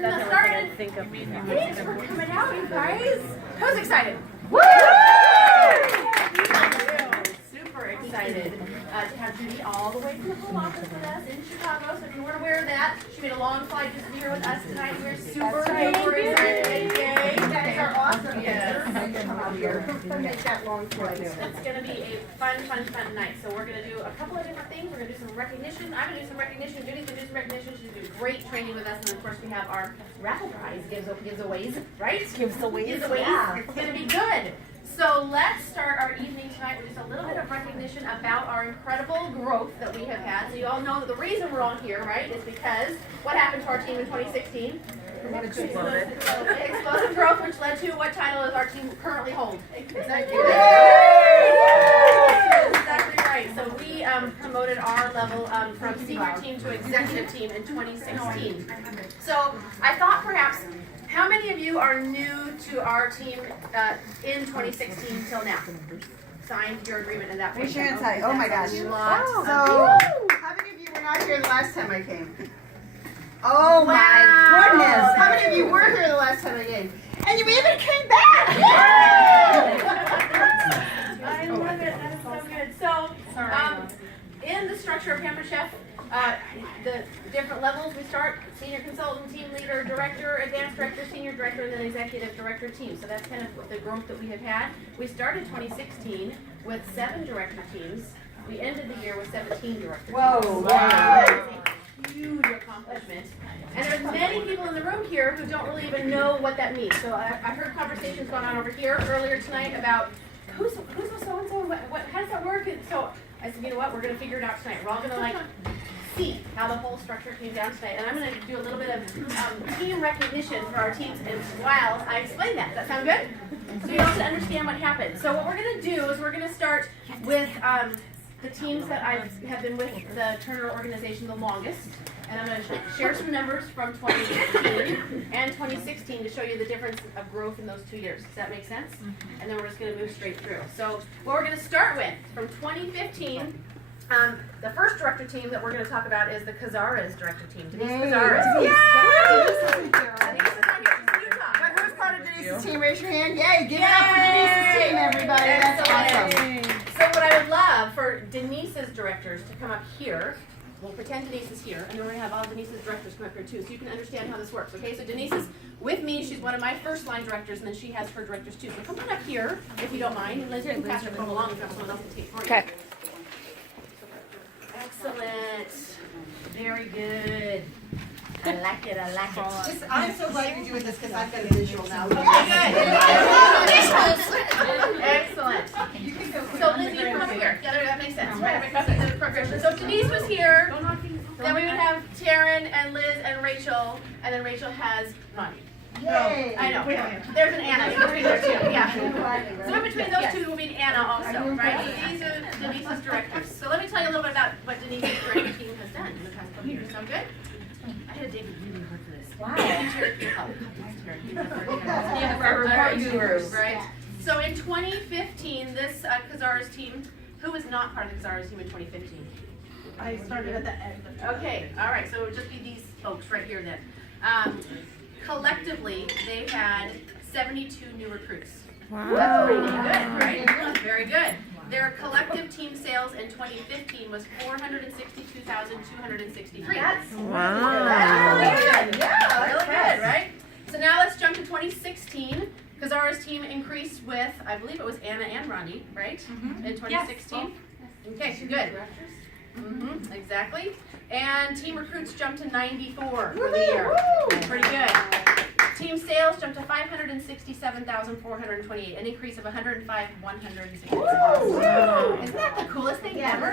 Thanks for coming out, you guys. Who's excited? Woo! Super excited to have Judy all the way from the home office with us in Chicago. So if you weren't aware of that, she made a long flight just to be here with us tonight. We're super excited. Yay! You guys are awesome. Yes. Make that long flight. It's going to be a fun night. So we're going to do a couple of different things. We're going to do some recognition. I'm going to do some recognition. Judy's going to do some recognition. She's going to do great training with us. And then, of course, we have our raffle prize giveaways, right? Giveaways. Yeah. It's going to be good. So let's start our evening tonight with just a little bit of recognition about our incredible growth that we have had. So you all know that the reason we're all here, right, is because what happened to our team in 2016? Exploded. Explosive growth, which led to what title does our team currently hold? Exactly. Exactly right. So we promoted our level from senior team to executive team in 2016. So I thought perhaps, how many of you are new to our team in 2016 till now? Signed your agreement in that way. Raise your hands high. Oh my gosh. So, how many of you were not here the last time I came? Oh my goodness. How many of you were here the last time I came? And you even came back! I love it. That is so good. So, in the structure of Pampered Chef, the different levels, we start senior consultant, team leader, director, advanced director, senior director, and then executive director team. So that's kind of the growth that we have had. We started 2016 with 7 director teams. We ended the year with 17 director teams. Whoa, wow. Huge accomplishment. And there's many people in the room here who don't really even know what that means. So I heard conversations going on over here earlier tonight about who's so-and-so, how does that work? And so I said, you know what, we're going to figure it out tonight. We're all going to see how the whole structure came down tonight. And I'm going to do a little bit of team recognition for our teams and while I explain that. Does that sound good? So you all to understand what happened. So what we're going to do is we're going to start with the teams that I have been with the Turner organization the longest. And I'm going to share some numbers from 2015 and 2016 to show you the difference of growth in those 2 years. Does that make sense? And then we're just going to move straight through. So what we're going to start with, from 2015, the first director team that we're going to talk about is the Cazares director team. Denise Cazares. Yay! Denise is right here. She's in Utah. But who's part of Denise's team? Raise your hand. Yay! Give it up for Denise's team, everybody. That's awesome. So what I would love for Denise's directors to come up here. We'll pretend Denise is here, and then we're going to have all Denise's directors come up here too, so you can understand how this works, okay? So Denise is with me. She's one of my first line directors, and then she has her directors too. So come on up here, if you don't mind, and Liz, you can pass your phone along if you have someone else to take for you. Okay. Excellent. Very good. I like it. I'm so glad you're doing this because I've got a visual now. Excellent. So Liz, you come over here. Yeah, that makes sense, right? Because it's a progression. So Denise was here. Then we would have Taryn and Liz and Rachel, and then Rachel has Ronnie. Yay! I know. There's an Anna in between there too. Yeah. So in between those two will be an Anna also, right? So these are Denise's directors. So let me tell you a little bit about what Denise's director team has done in the past couple years. Sound good? I had a day really hard for this. Wow. Right? So in 2015, this Cazares team, who was not part of the Cazares team in 2015? I started at the end. Okay, all right, so it would just be these folks right here then. Collectively, they had 72 new recruits. Wow. That's pretty good, right? Very good. Their collective team sales in 2015 was $462,263. That's Wow. Really good. Yeah, really good, right? So now let's jump to 2016. Cazares team increased with, I believe it was Anna and Ronnie, right? In 2016? Yes. Okay, good. Exactly. And team recruits jumped to 94 for the year. Pretty good. Team sales jumped to 567,428, an increase of 105,160. Isn't that the coolest thing ever?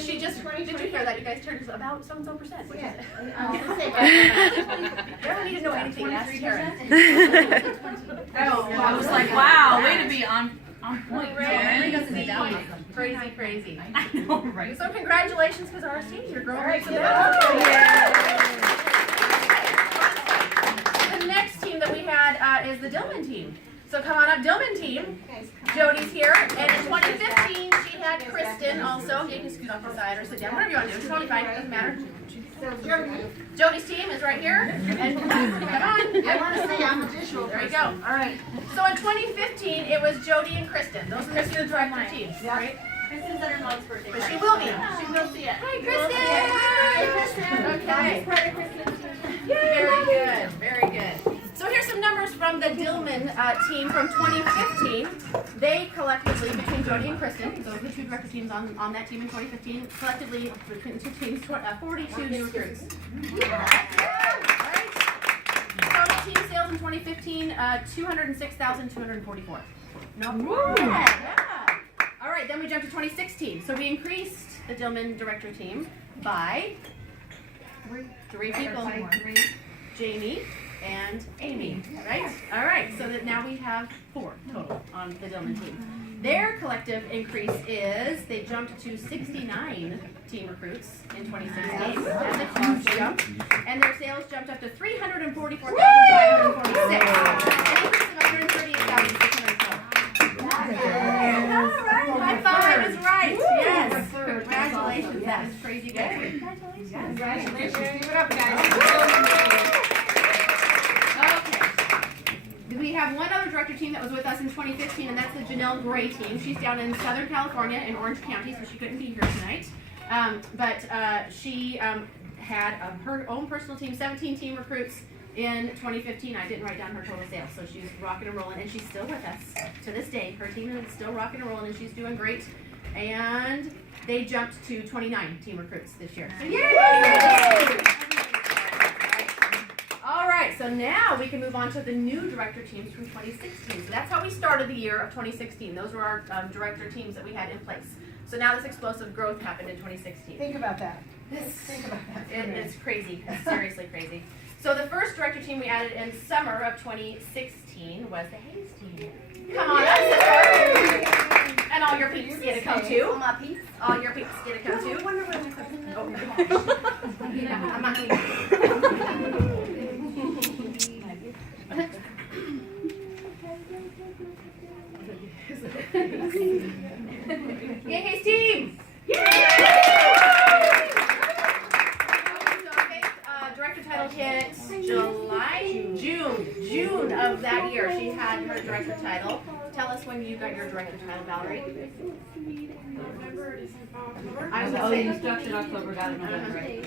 She just, did you hear that? You guys turned about so-and-so %. Which is, you don't need to know anything. Ask Taryn. I was like, wow, way to be on point. Crazy. I know, right? So congratulations, because our team, you're growing. The next team that we had is the Dillman team. So come on up, Dillman team. Jody's here, and in 2015 she had Kristen also. You can scoot off the side or sit down, whatever you want to do. It's totally fine, it doesn't matter. So Jody, Jody's team is right here. And come on. I want to say I'm a visual. There you go. All right. So in 2015, it was Jody and Kristen. Those are the two director teams, right? Kristen's at her mom's birthday. But she will be. She will see it. Hi, Kristen. Okay. Very good. Very good. So here's some numbers from the Dillman team from 2015. They collectively, between Jody and Kristen, those are the two director teams on that team in 2015, collectively between the two teams, 42 new recruits. Right? Total team sales in 2015, 206,244. No. Yeah. All right, then we jump to 2016. So we increased the Dillman director team by three people. Jamie and Amy, right? All right, so that now we have 4 total on the Dillman team. Their collective increase is, they jumped to 69 team recruits in 2016. That's a huge jump. And their sales jumped up to 344,546. An increase of 138,612. All right, high five is right. Yes. Congratulations. That is crazy good. Congratulations. Give it up, guys. We have one other director team that was with us in 2015, and that's the Janelle Gray team. She's down in Southern California in Orange County, so she couldn't be here tonight. But she had her own personal team, 17 team recruits in 2015. I didn't write down her total sales, so she's rocking and rolling, and she's still with us to this day. Her team is still rocking and rolling, and she's doing great. And they jumped to 29 team recruits this year. So yay! All right, so now we can move on to the new director teams from 2016. So that's how we started the year of 2016. Those were our director teams that we had in place. So now this explosive growth happened in 2016. Think about that. Think about that. It's crazy. It's seriously crazy. So the first director team we added in summer of 2016 was the Hayes team. Come on, and all your peeps get to come too. All my peeps. All your peeps get to come too. I'm not Yay, Hayes team! Director title hit June of that year. She had her director title. Tell us when you got your director title, Valerie. I was Oh, you started October, got it November, right?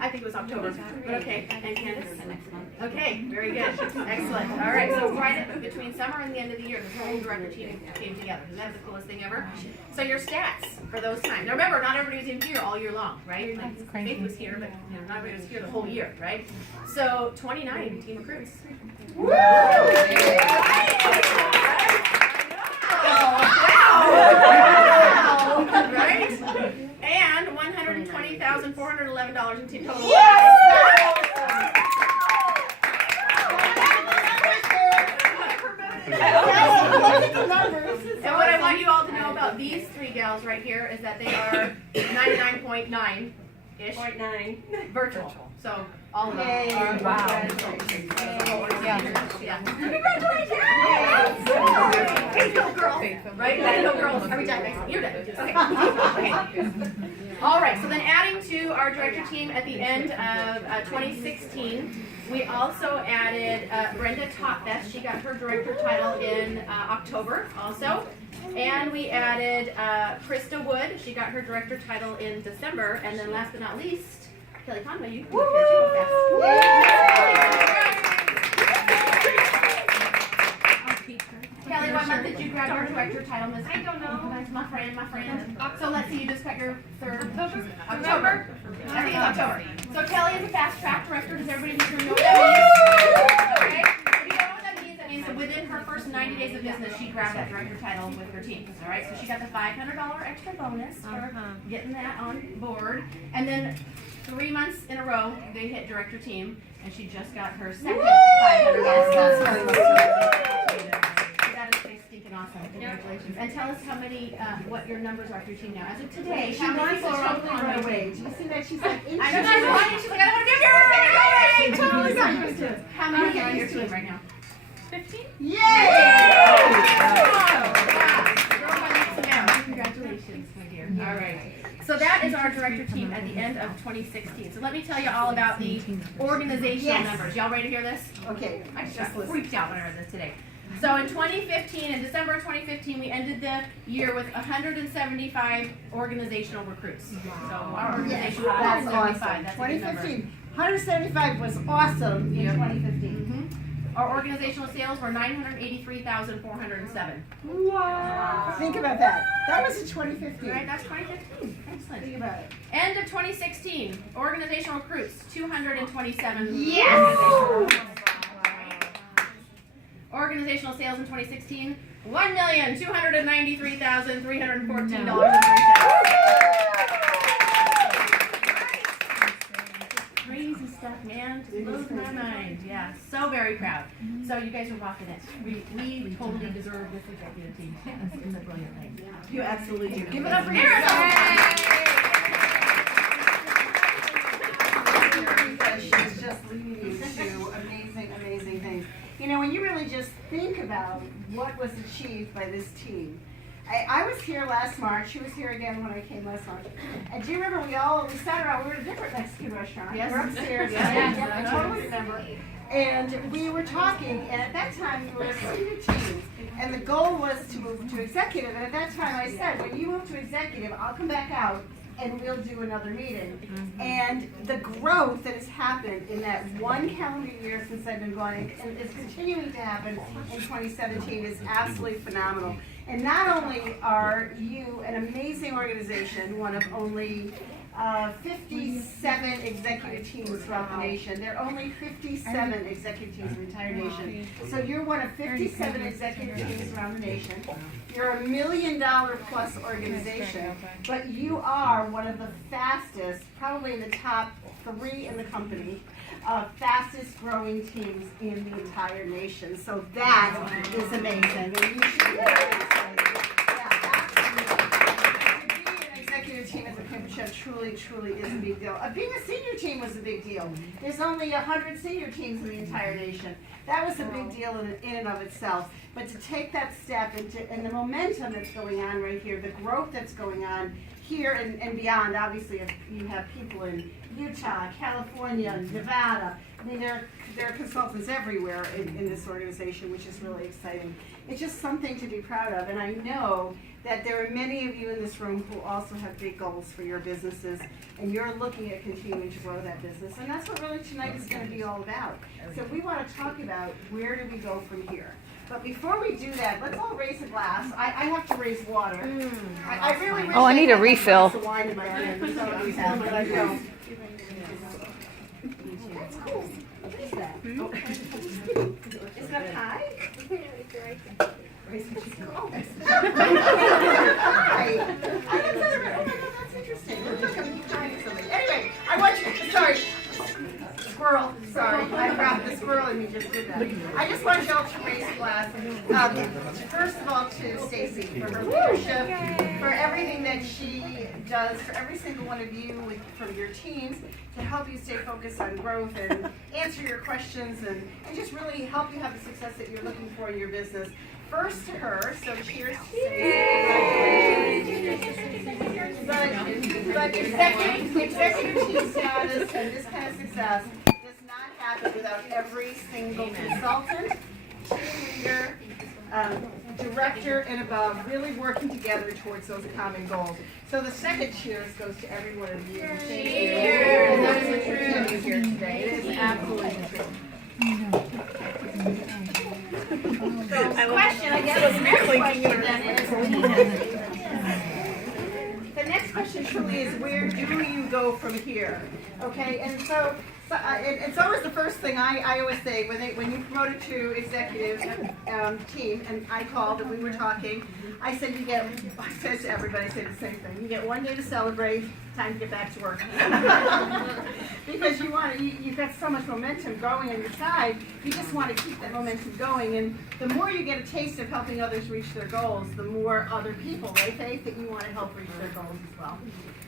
I think it was October. But okay, and Candace? Next month. Okay, very good. Excellent. All right, so right between summer and the end of the year, the whole director team came together. Isn't that the coolest thing ever? So your stats for those times. Now remember, not everybody was in here all year long, right? Like Faith was here, but not everybody was here the whole year, right? So 29 team recruits. Woo! Wow! Right? And $120,411 in team total. Yes! And what I want you all to know about these 3 gals right here is that they are 99.9-ish virtual. So all of them are Congratulations! Hey, go girls! Right? Let go girls. Are we done? You're done. Okay. All right. So then, adding to our director team at the end of 2016, we also added Brenda Topfest. She got her director title in October also. And we added Krista Wood. She got her director title in December. And then last but not least, Kelly Conway, you can go fast. Kelly, what month did you grab your director title, Miss? I don't know. That's my friend. So let's see, you just got your third. October? I think it's October. So Kelly is a fast track director. Does everybody in this room know what that means? Okay. If you don't know what that means that within her first 90 days of business, she grabbed that director title with her team. All right. So she got the $500 extra bonus for getting that on board, and then 3 months in a row they hit director team, and she just got her second $500 bonus. That is pretty stinking awesome. Congratulations. And tell us how many, what your numbers are for your team now. As of today, She wants to choke on my wage. You see that? She's like, I know she's lying. She's like, I don't want to give you. How many are on your team right now? 15? Yay! Wow. Girl, my next now. Congratulations, my dear. All right. So that is our director team at the end of 2016. So let me tell you all about the organizational members. Y'all ready to hear this? Okay. I just got freaked out when I read this today. So in 2015, in December of 2015, we ended the year with 175 organizational recruits. So our organization was That's 175. awesome. That's a good number. 2015. 175 was awesome in 2015. Our organizational sales were 983,407. Wow. Think about that. That was in 2015. Right, that's 2015. Excellent. Think about it. End of 2016, organizational recruits, 227. Yes! Organizational sales in 2016, $1,293,314. Crazy stuff, man. Just blows my mind. Yeah, so very proud. So you guys are rocking it. We totally deserve this executive team. It's a brilliant thing. You absolutely do. Give it up for yourself. She's just leading you to amazing, amazing things. You know, when you really just think about what was achieved by this team. I was here last March. She was here again when I came last March. And do you remember we sat around, we were at a different Mexican restaurant. Yes. We're upstairs. Yes. I totally remember. And we were talking, and at that time we were senior teams. And the goal was to move to executive. And at that time I said, when you move to executive, I'll come back out and we'll do another meeting. And the growth that has happened in that one calendar year since I've been going and is continuing to happen in 2017 is absolutely phenomenal. And not only are you an amazing organization, one of only 57 executive teams throughout the nation. There are only 57 executive teams in the entire nation. So you're one of 57 executive teams around the nation. You're $1 million plus organization, but you are one of the fastest, probably in the top 3 in the company, fastest growing teams in the entire nation. So that is amazing. And you should be very excited. Team at the Championship truly is a big deal. Being a senior team was a big deal. There's only 100 senior teams in the entire nation. That was a big deal in and of itself. But to take that step and the momentum that's going on right here, the growth that's going on here and beyond, obviously you have people in Utah, California, Nevada. I mean, there are consultants everywhere in this organization, which is really exciting. It's just something to be proud of. And I know that there are many of you in this room who also have big goals for your businesses, and you're looking at continuing to grow that business. And that's what really tonight is going to be all about. So we want to talk about where do we go from here. But before we do that, let's all raise a glass. I have to raise water. I really wish I need a had refill. a glass of wine in my hand. That's what we have, but I don't. That's cool. What is that? Is that a pie? That's interesting. Anyway, I want you, sorry, squirrel, sorry. I grabbed the squirrel and you just did that. I just want y'all to raise a glass. First of all to Stacy for her leadership, for everything that she does for every single one of you from your teams to help you stay focused on growth and answer your questions and just really help you have the success that you're looking for in your business. First to her, so cheers to But executive team status and this kind of success does not happen without every single consultant, team leader, director, and above really working together towards those common goals. So the second cheers goes to every one of you. Cheers! And that is what you're doing here today. It is absolutely true. Question, I guess, the next question then is, the next question truly is, where do you go from here? Okay, and so it's always the first thing I always say when you promoted to executive team, and I called and we were talking, I said I said to everybody, I say the same thing. You get one day to celebrate, time to get back to work. Because you've got so much momentum growing on your side, you just want to keep that momentum going. And the more you get a taste of helping others reach their goals, the more other people, right, Faith, that you want to help reach their goals as well.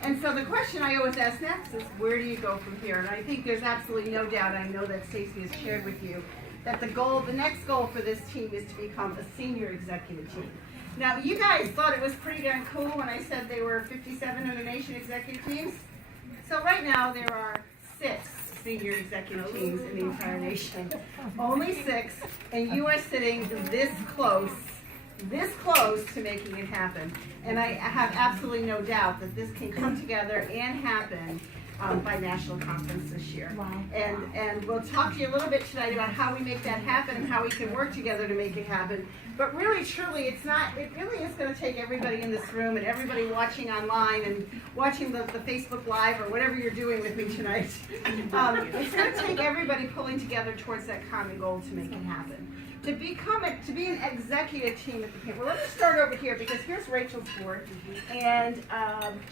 And so the question I always ask next is, where do you go from here? And I think there's absolutely no doubt, I know that Stacey has shared with you, that the next goal for this team is to become a senior executive team. Now, you guys thought it was pretty darn cool when I said there were 57 of the nation executive teams. So right now there are 6 senior executive teams in the entire nation. Only 6, and you are sitting this close to making it happen. And I have absolutely no doubt that this can come together and happen by national conference this year. And we'll talk to you a little bit tonight about how we make that happen and how we can work together to make it happen. But really, truly, it really is going to take everybody in this room and everybody watching online and watching the Facebook Live or whatever you're doing with me tonight. It's going to take everybody pulling together towards that common goal to make it happen. To be an executive team at the camp. Well, let me start over here because here's Rachel's board. And did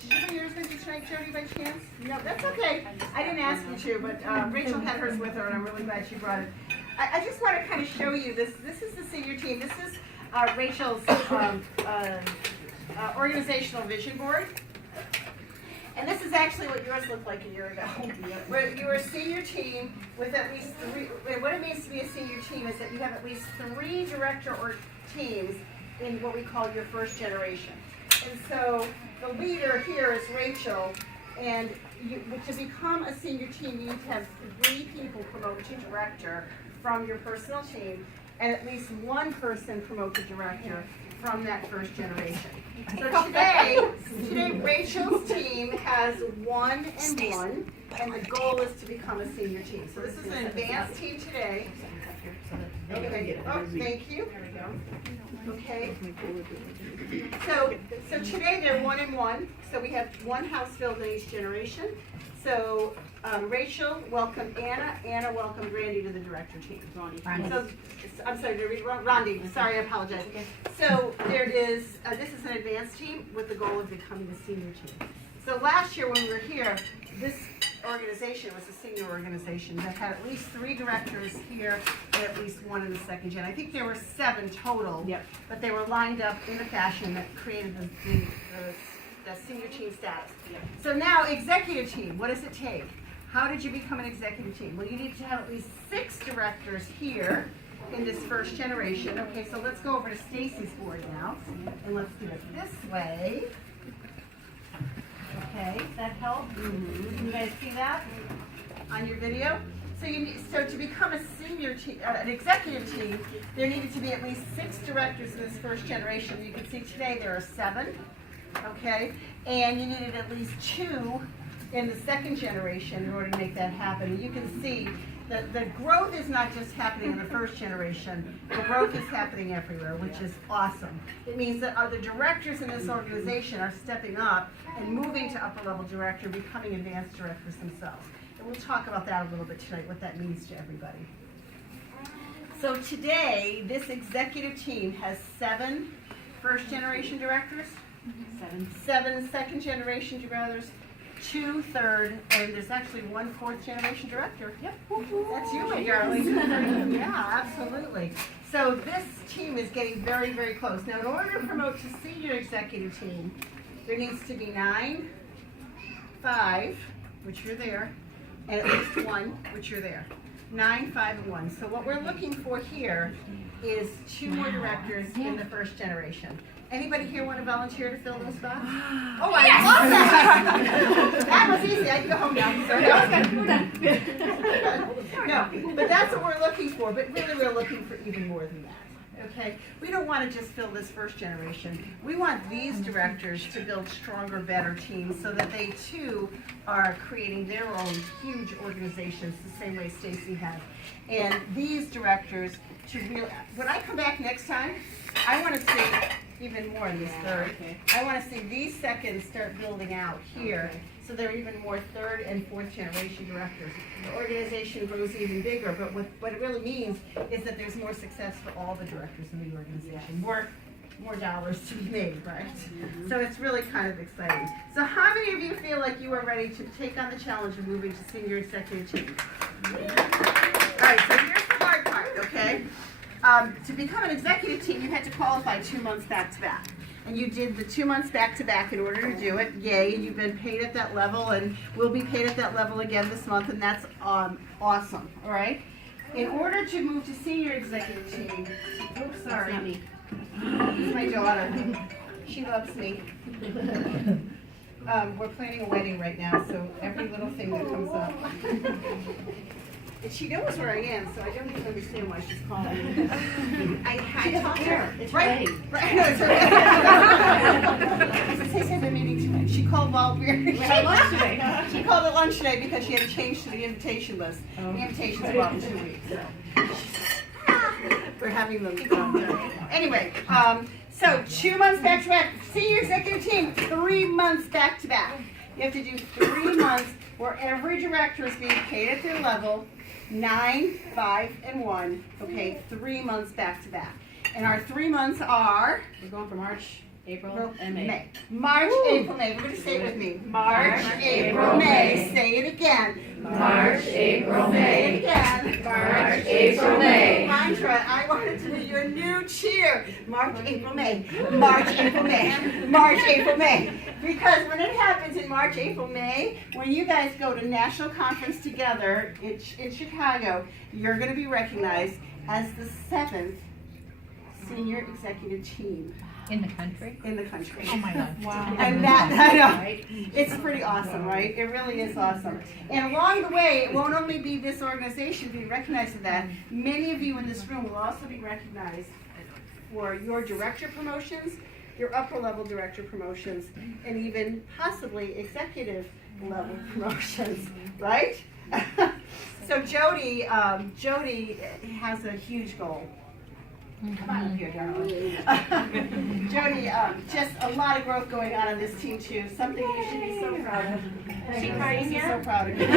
you bring yours with you tonight, Jody, by chance? No, that's okay. I didn't ask you to, but Rachel had hers with her, and I'm really glad she brought it. I just want to kind of show you this. This is the senior team. This is Rachel's organizational vision board. And this is actually what yours looked like a year ago. Where you were a senior team with at least 3, what it means to be a senior team is that you have at least 3 director or teams in what we call your first generation. And so the leader here is Rachel, and to become a senior team, you need to have 3 people promoted to director from your personal team, and at least 1 person promote to director from that first generation. So today Rachel's team has 1 and 1, and the goal is to become a senior team. So this is an advanced team today. Okay. Oh, thank you. There we go. Okay. So today they're 1 and 1. So we have 1 house filled in each generation. So Rachel welcomed Anna. Anna welcomed Randy to the director team. So, I'm sorry, Rondi. Sorry, I apologize. So there is, this is an advanced team with the goal of becoming a senior team. So last year when we were here, this organization was a senior organization that had at least 3 directors here and at least 1 in the second gen. I think there were 7 total, but they were lined up in a fashion that created the senior team status. So now, executive team, what does it take? How did you become an executive team? Well, you need to have at least 6 directors here in this first generation. Okay, so let's go over to Stacy's board now, and let's do it this way. Okay, does that help? Can you guys see that on your video? So to become a senior team, an executive team, there needed to be at least 6 directors in this first generation. You can see today there are 7. Okay, and you needed at least 2 in the second generation in order to make that happen. And you can see that the growth is not just happening in the first generation, the growth is happening everywhere, which is awesome. It means that the directors in this organization are stepping up and moving to upper level director, becoming advanced directors themselves. And we'll talk about that a little bit tonight, what that means to everybody. So today, this executive team has 7 first generation directors, 7 second generation directors, 2 third, and there's actually 1 fourth generation director. Yep, that's you, my darling. Yeah, absolutely. So this team is getting very, very close. Now, in order to promote to senior executive team, there needs to be 9, 5, which you're there, and at least 1, which you're there. 9, 5, and 1. So what we're looking for here is 2 more directors in the first generation. Anybody here want to volunteer to fill those spots? Oh, I love that! That was easy. I can go home now. So, no, but that's what we're looking for. But really, we're looking for even more than that. Okay? We don't want to just fill this first generation. We want these directors to build stronger, better teams so that they too are creating their own huge organizations the same way Stacy has. And these directors to really, when I come back next time, I want to see even more in this third. I want to see these seconds start building out here, so there are even more third and fourth generation directors. The organization grows even bigger, but what it really means is that there's more success for all the directors in the organization. More dollars to be made, right? So it's really kind of exciting. So how many of you feel like you are ready to take on the challenge of moving to senior executive team? All right, so here's the hard part, okay? To become an executive team, you had to qualify 2 months back to back. And you did the 2 months back to back in order to do it. Yay, and you've been paid at that level and will be paid at that level again this month, and that's awesome, all right? In order to move to senior executive team, oops, sorry. This is my daughter. She loves me. We're planning a wedding right now, so every little thing that comes up. And she knows where I am, so I don't even understand why she's calling me. I talked to her. It's right. ready. Right. No, it's ready. They said they're meeting tonight. She called while we had lunch today. She called at lunch today because she had to change to the invitation list. The invitations are out in 2 weeks. So. We're having them. Anyway, so 2 months back to back. Senior executive team, 3 months back to back. You have to do 3 months where every director is being paid at their level, 9, 5, and 1. Okay, 3 months back to back. And our 3 months are We're going for March, April, and May. March, April, May. We're going to say it with me. March, April, May. Say it again. March, April, Say May. it again. March, April, May. Mantra. I wanted to be your new cheer. March, April, May. March, April, May. March, April, May. Because when it happens in March, April, May, when you guys go to national conference together in Chicago, you're going to be recognized as the 7th senior executive team. In the country? In the country. Oh my God. Wow. And that, I know, it's pretty awesome, right? It really is awesome. And along the way, it won't only be this organization being recognized for that. Many of you in this room will also be recognized for your director promotions, your upper level director promotions, and even possibly executive level promotions, right? So Jody has a huge goal. Come on up here, darling. Jody, just a lot of growth going on this team too. Something you should be so proud of. She crying I'm yet? so proud of you. I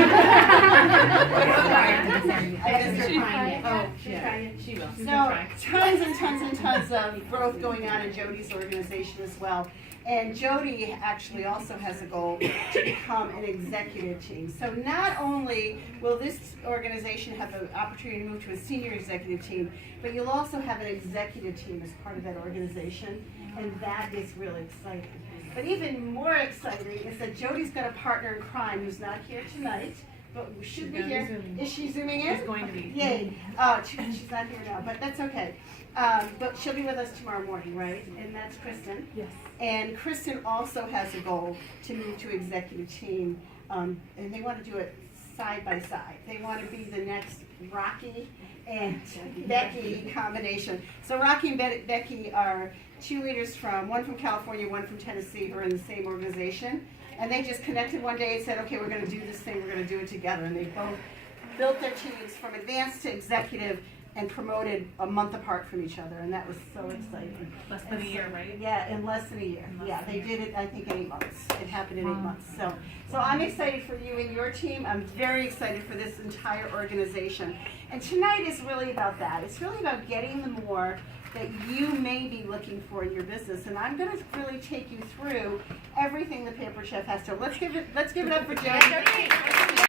guess you're crying yet. Oh, She's crying. She will. She's So crying. tons and tons and tons of growth going on in Jody's organization as well. And Jody actually also has a goal to become an executive team. So not only will this organization have the opportunity to move to a senior executive team, but you'll also have an executive team as part of that organization. And that is really exciting. But even more exciting is that Jody's got a partner in crime who's not here tonight, but should be here. Is she zooming in? She's going to be. Yay. She's not here now, but that's okay. But she'll be with us tomorrow morning, right? And that's Kristen. Yes. And Kristen also has a goal to move to executive team, and they want to do it side by side. They want to be the next Rocky and Becky combination. So Rocky and Becky are two leaders one from California, one from Tennessee, who are in the same organization. And they just connected one day and said, okay, we're going to do this thing, we're going to do it together. And they both built their teams from advanced to executive and promoted a month apart from each other. And that was so exciting. Less than a year, right? Yeah, in less than a year. Yeah, they did it, I think, in 8 months. It happened in 8 months. So I'm excited for you and your team. I'm very excited for this entire organization. And tonight is really about that. It's really about getting the more that you may be looking for in your business. And I'm going to really take you through everything the Paper Chef has to. Let's give it up for Jody.